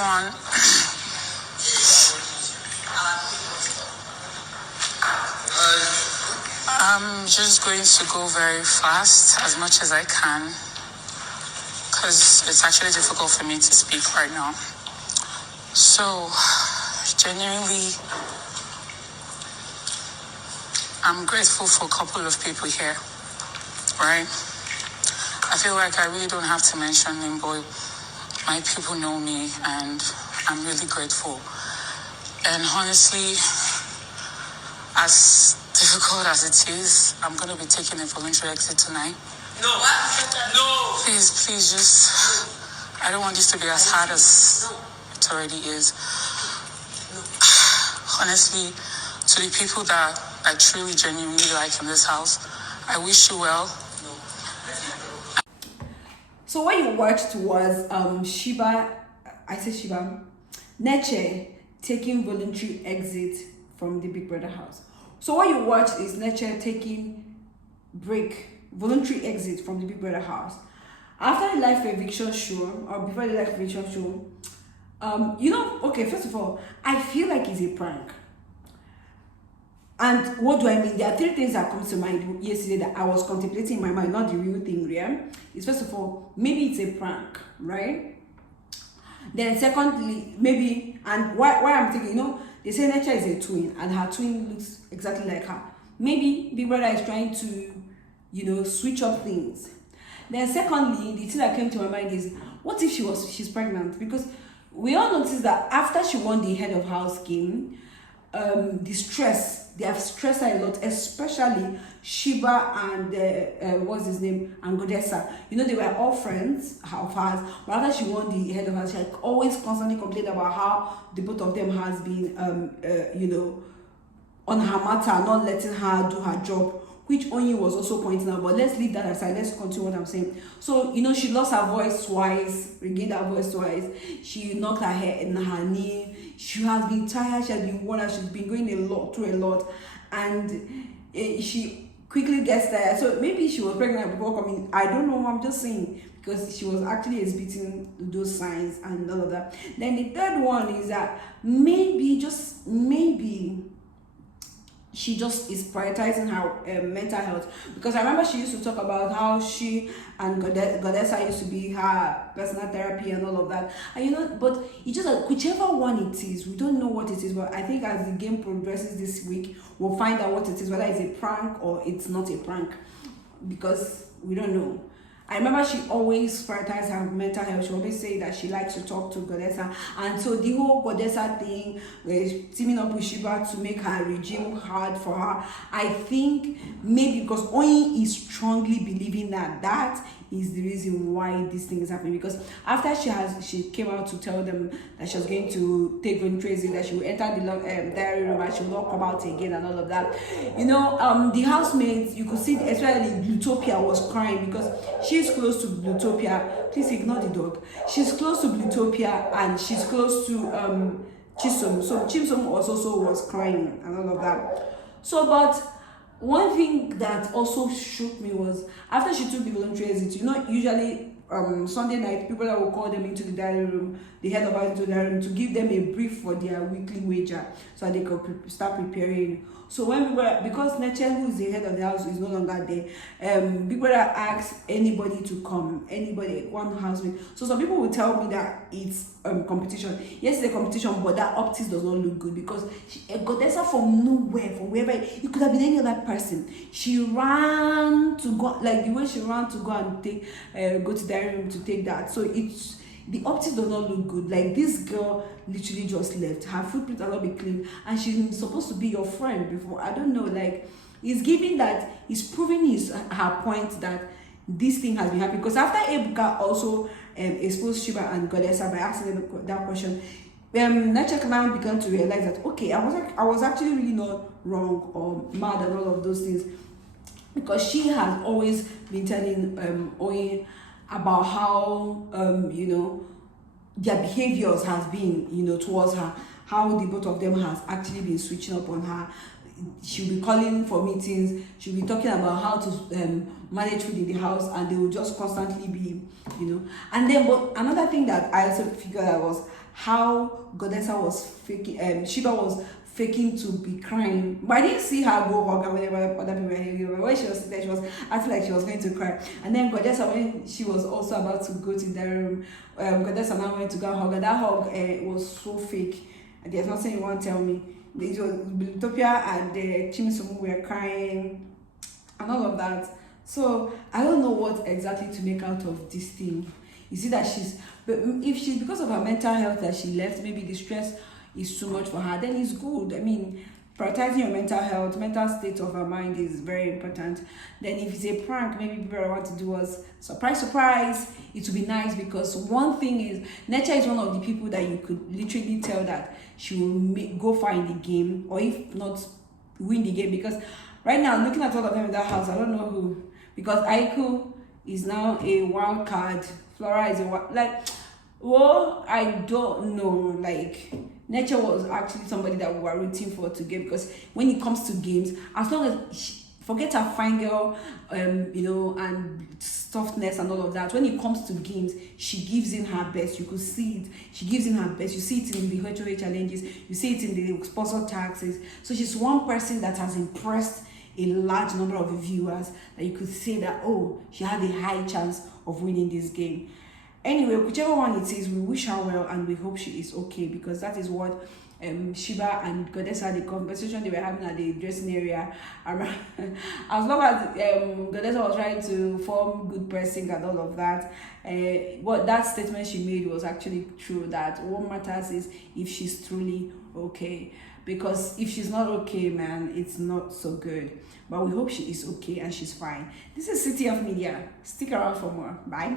On. I'm just going to go very fast as much as I can because it's actually difficult for me to speak right now. So, genuinely, I'm grateful for a couple of people here, right? I feel like I really don't have to mention them, but my people know me and I'm really grateful. And honestly, as difficult as it is, I'm going to be taking a voluntary exit tonight. No. Please, just, I don't want this to be as hard as it already is. Honestly, to the people that I truly, genuinely like in this house, I wish you well. So what you watched was Neche taking voluntary exit from the Big Brother house. So what you watched is Neche taking voluntary exit from the Big Brother house. After the live eviction show, or before the live eviction show, first of all, I feel like it's a prank. And what do I mean? There are three things that come to mind yesterday that I was contemplating in my mind, not the real thing, yeah? Is first of all, maybe it's a prank, right? Then secondly, maybe, and why I'm thinking, they say Neche is a twin and her twin looks exactly like her. Maybe Big Brother is trying to, switch up things. Then secondly, the thing that came to my mind is, what if she's pregnant? Because we all noticed that after she won the head of house game, they have stressed her a lot, especially Shiba and and Godessa. They were all friends of hers, but after she won the head of house, she had always constantly complained about how the both of them has been on her matter, not letting her do her job, which Onyi was also pointing out. But let's leave that aside. Let's continue what I'm saying. So, she lost her voice twice, regained her voice twice. She knocked her head in her knee. She has been tired. She has been worn out. She's been going through a lot. And she quickly gets tired. So maybe she was pregnant before coming. I don't know. I'm just saying. Because she was actually exhibiting those signs and all of that. Then the third one is that maybe she just is prioritizing her mental health, because I remember she used to talk about how she and Godessa used to be her personal therapy and all of that, and but it's just like whichever one it is, we don't know what it is, but I think as the game progresses this week, we'll find out what it is, whether it's a prank or it's not a prank, because we don't know. I remember she always prioritized her mental health. She always say that she likes to talk to Godessa. And so the whole Godessa thing, teaming up with Shiba to make her regime hard for her, I think maybe because Onyi is strongly believing that is the reason why this thing is happening. Because after she came out to tell them that she was going to take voluntary exit, that she will enter the diary room and she will not come out again and all of that. The housemates, you could see, especially Blutopia was crying because she's close to Blutopia. Please ignore the dog. She's close to Blutopia and she's close to Chisom. So Chisom also was crying and all of that. So, but one thing that also shook me was after she took the voluntary exit, usually Sunday night, people that will call them into the diary room, the head of house into the diary room, to give them a brief for their weekly wager so that they could start preparing. So because Neche, who is the head of the house, is no longer there, Big Brother asked anybody to come, one housemate. So some people will tell me that it's competition. Yes, it's a competition, but that optics does not look good because she got Godessa from nowhere, from wherever. It could have been any other person. She ran to go, like the way she ran to go and go to the room to take that. So the optics does not look good. Like, this girl literally just left. Her footprint will not be clean, and she's supposed to be your friend before. I don't know, like, it's giving that, it's proving her point that this thing has been happening. Because after Ebuka also exposed Shiba and Godessa by asking them that question, Neche now began to realize that, okay, I was actually really not wrong or mad and all of those things, because she has always been telling Oye about how their behaviors has been towards her, how the both of them has actually been switching up on her. She'll be calling for meetings, she'll be talking about how to manage food in the house, and they will just constantly be and then, but another thing that I also figured out was how Godessa was faking, Shiba was faking to be crying. But I didn't see her go hug her whenever other people were hanging over. When she was sitting there, she was acting like she was going to cry. And then Godessa, when she was also about to go to their room, Godessa now went to go and hug her. That hug was so fake. And there's nothing you want to tell me. It was Utopia and Chimisumu were crying and all of that. So I don't know what exactly to make out of this thing. You see that but if she's because of her mental health that she left, maybe the stress is too much for her, then it's good. I mean, prioritizing your mental health, mental state of her mind is very important. Then if it's a prank, maybe people want to do us surprise, it would be nice, because one thing is, Neche is one of the people that you could literally tell that she will go far in the game, or if not win the game, because right now, looking at all of them in that house, I don't know who, because Aiku is now a wild card, Flora is a wild, like, well, I don't know, like, Neche was actually somebody that we were rooting for to get, because when it comes to games, as long as forget her fine girl, you know, and softness and all of that, when it comes to games, she gives in her best. You could see it. She gives in her best. You see it in the HOA challenges. You see it in the sponsor taxes. So she's one person that has impressed a large number of viewers, that you could say that, oh, she had a high chance of winning this game. Anyway, whichever one it is, we wish her well and we hope she is okay, because that is what Shiba and Godessa, the conversation they were having at the dressing area, as long as Godessa was trying to form good pressing and all of that, what that statement she made was actually true, that what matters is if she's truly okay, because if she's not okay, man, it's not so good. But we hope she is okay and she's fine. This is CTF Media. Stick around for more. Bye.